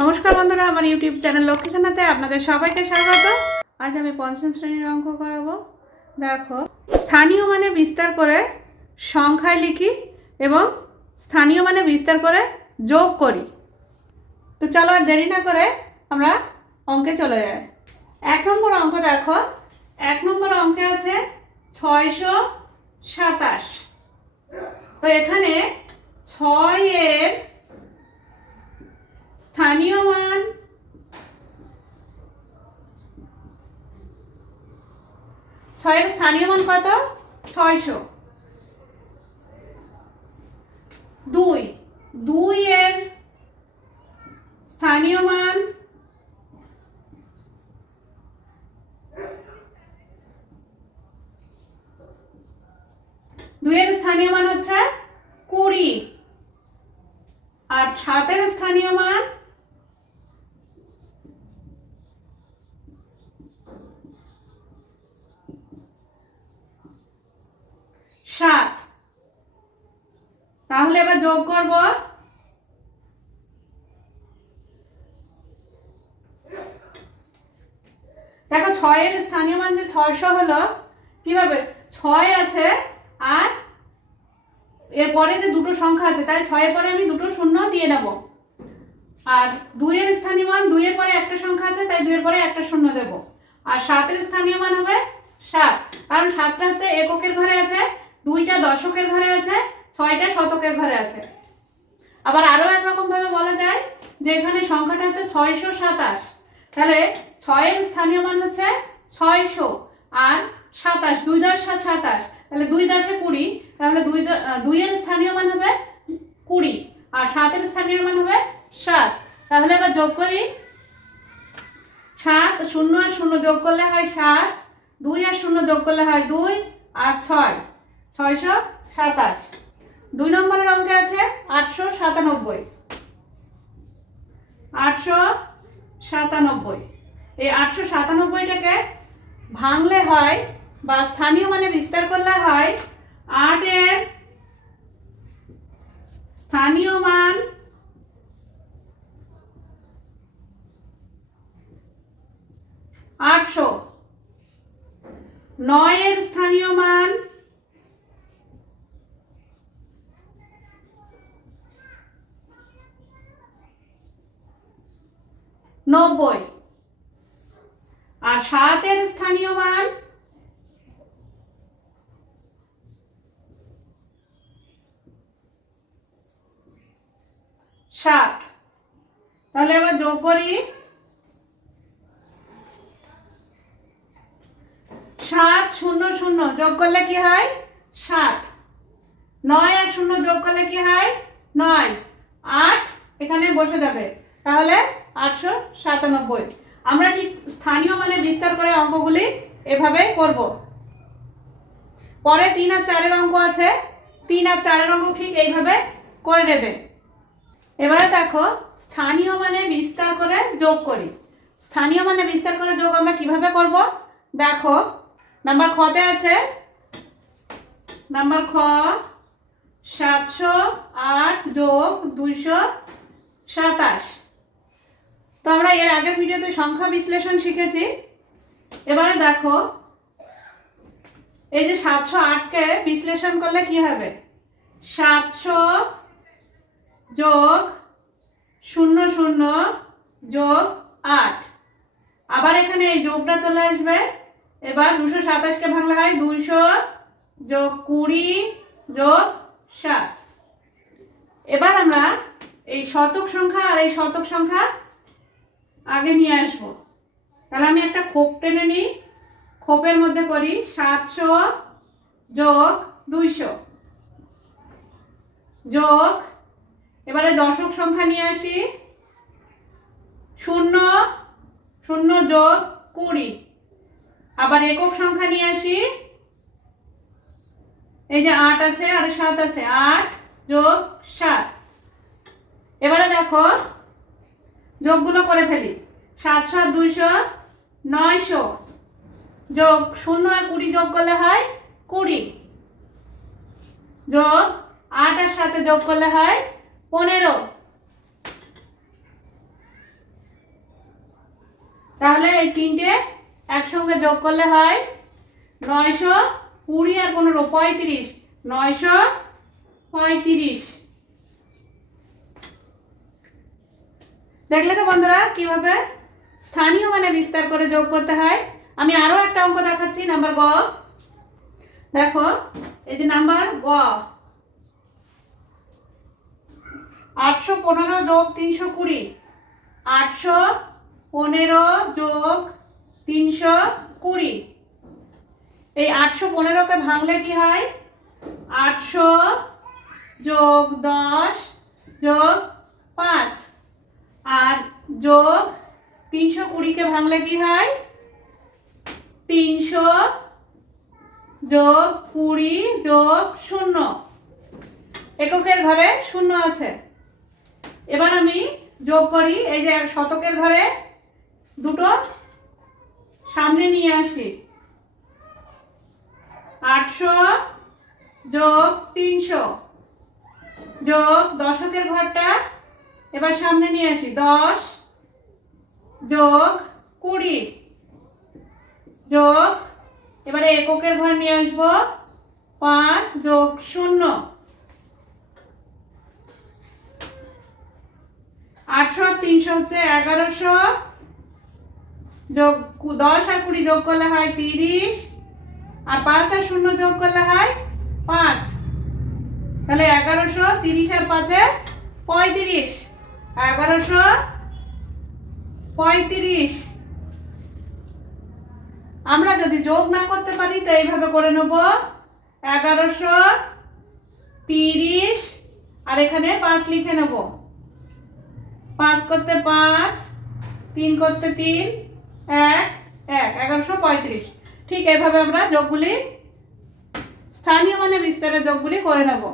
নমস্কার বন্ধুরা, আমার ইউটিউব চ্যানেল লক্ষ্মী জানাতে আপনাদের সবাইকে স্বাগত। আজ আমি পঞ্চম শ্রেণির অঙ্ক করাবো। দেখো, স্থানীয় মানে বিস্তার করে সংখ্যায় লিখি এবং স্থানীয় মানে বিস্তার করে যোগ করি। তো চলো আর দেরি না করে আমরা অঙ্কে চলে যাই। এক নম্বর অঙ্ক দেখো, এক নম্বর অঙ্কে আছে ছয়শো সাতাশ। তো এখানে ছয়ের স্থানীয় মান ছয়ের স্থানীয় মান কত? ছয়শো। দুই। দুই এর স্থানীয় মান দুইয়ের স্থানীয় মান হচ্ছে কুড়ি। আর সাতের স্থানীয় মান সাত তাহলে এবার যোগ করব। দেখো ছয়ের স্থানীয় মান যে ছয়শো হলো, কীভাবে? ছয় আছে আর এরপরে যে দুটো সংখ্যা আছে, তাই ছয়ের পরে আমি দুটো শূন্য দিয়ে নেব। আর দুইয়ের স্থানীয় মান, দুইয়ের পরে একটা সংখ্যা আছে, তাই দুইয়ের পরে একটা শূন্য দেব। আর সাতের স্থানীয় মান হবে সাত। কারণ সাতটা হচ্ছে এককের ঘরে আছে, দুইটা দশকের ঘরে আছে ছয়টা শতকের ঘরে আছে। আবার আরও একরকম ভাবে বলা যায় যে এখানে সংখ্যাটা হচ্ছে ছয়শো সাতাশ। তাহলে ছয়ের স্থানীয় মান হচ্ছে ছয়শো আর সাতাশ, দুই দশ সাত সাতাশ। তাহলে দুই দশে কুড়ি, তাহলে দুই দুইয়ের স্থানীয় মান হবে কুড়ি আর সাতের স্থানীয় মান হবে সাত। তাহলে এবার যোগ করি। সাত শূন্য আর শূন্য যোগ করলে হয় সাত, দুই আর শূন্য যোগ করলে হয় দুই আর ছয়, ছয়শো সাতাশ। দুই নম্বরের অঙ্কে আছে আটশো সাতানব্বই। আটশো সাতানব্বই। এই আটশো সাতানব্বইটাকে ভাঙলে হয় বা স্থানীয় মানে বিস্তার করলে হয় আটের স্থানীয় মান আটশো। নয়ের স্থানীয় মান নব্বই। আর সাতের স্থানীয় মান? ষাট। তাহলে এবার যোগ করি। সাত শূন্য শূন্য যোগ করলে কি হয়? সাত নয় আর শূন্য যোগ করলে কি হয়? নয়। আট এখানে বসে যাবে। তাহলে আটশো সাতানব্বই। আমরা ঠিক স্থানীয় মানে বিস্তার করে অঙ্কগুলি এভাবে করব। পরে তিন আর চারের অঙ্ক আছে। তিন আর চারের অঙ্ক ঠিক এইভাবে করে নেবে। এবারে দেখো, স্থানীয় মানে বিস্তার করে যোগ করি। স্থানীয় মানে বিস্তার করে যোগ আমরা কীভাবে করব? দেখো, নাম্বার খতে আছে, নাম্বার খ, সাতশো আট যোগ দুইশো সাতাশ। তো আমরা এর আগের ভিডিওতে সংখ্যা বিশ্লেষণ শিখেছি। এবারে দেখো, এই যে সাতশো আটকে বিশ্লেষণ করলে কি হবে? সাতশো যোগ শূন্য শূন্য যোগ আট। আবার এখানে এই যোগটা চলে আসবে। এবার দুশো সাতাশকে ভাঙলে হয় দুইশো যোগ কুড়ি যোগ সাত। এবার আমরা এই শতক সংখ্যা আর এই শতক সংখ্যা আগে নিয়ে আসব। তাহলে আমি একটা খোপ টেনে নিই। খোপের মধ্যে করি সাতশো যোগ দুইশো। যোগ, এবারে দশক সংখ্যা নিয়ে আসি। শূন্য শূন্য যোগ কুড়ি। আবার একক সংখ্যা নিয়ে আসি। এই যে আট আছে আর সাত আছে, আট যোগ সাত। এবারে দেখো, যোগগুলো করে ফেলি। সাতশো আর দুইশো, নয়শো। যোগ শূন্য আর কুড়ি যোগ করলে হয় কুড়ি। যোগ আট আর সাথে যোগ করলে হয় পনেরো। তাহলে এই তিনটে একসঙ্গে যোগ করলে হয় নয়শো কুড়ি আর পনেরো, পঁয়ত্রিশ। নয়শো পঁয়ত্রিশ। দেখলে তো বন্ধুরা কীভাবে স্থানীয় মানে বিস্তার করে যোগ করতে হয়। আমি আরও একটা অঙ্ক দেখাচ্ছি, নাম্বার গ। দেখো, এই যে নাম্বার গ। আটশো পনেরো যোগ তিনশো কুড়ি। আটশো পনেরো যোগ তিনশো কুড়ি। এই আটশো পনেরোকে ভাঙলে কি হয়? আটশো যোগ দশ যোগ পাঁচ। আর যোগ তিনশো কুড়িকে ভাঙলে কি হয়? তিনশো যোগ কুড়ি যোগ শূন্য। এককের ঘরে শূন্য আছে। এবার আমি যোগ করি, এই যে শতকের ঘরে দুটো সামনে নিয়ে আসি। আটশো যোগ তিনশো যোগ দশকের ঘরটা এবার সামনে নিয়ে আসি। দশ যোগ কুড়ি। যোগ, এবারে এককের ঘর নিয়ে আসব। পাঁচ যোগ শূন্য। আটশো তিনশো হচ্ছে এগারোশো। যোগ দশ আর কুড়ি যোগ করলে হয় তিরিশ। আর পাঁচ আর শূন্য যোগ করলে হয় পাঁচ। তাহলে এগারোশো, তিরিশ আর পাঁচে পঁয়ত্রিশ। এগারোশো পঁয়ত্রিশ। আমরা যদি যোগ না করতে পারি, তো এইভাবে করে নেব। এগারোশো তিরিশ। আর এখানে পাঁচ লিখে নেব। পাঁচ করতে পাঁচ, তিন করতে তিন, এক এক, এগারোশো পঁয়ত্রিশ। ঠিক এভাবে আমরা যোগগুলি, স্থানীয় মানে বিস্তারের যোগগুলি করে নেব।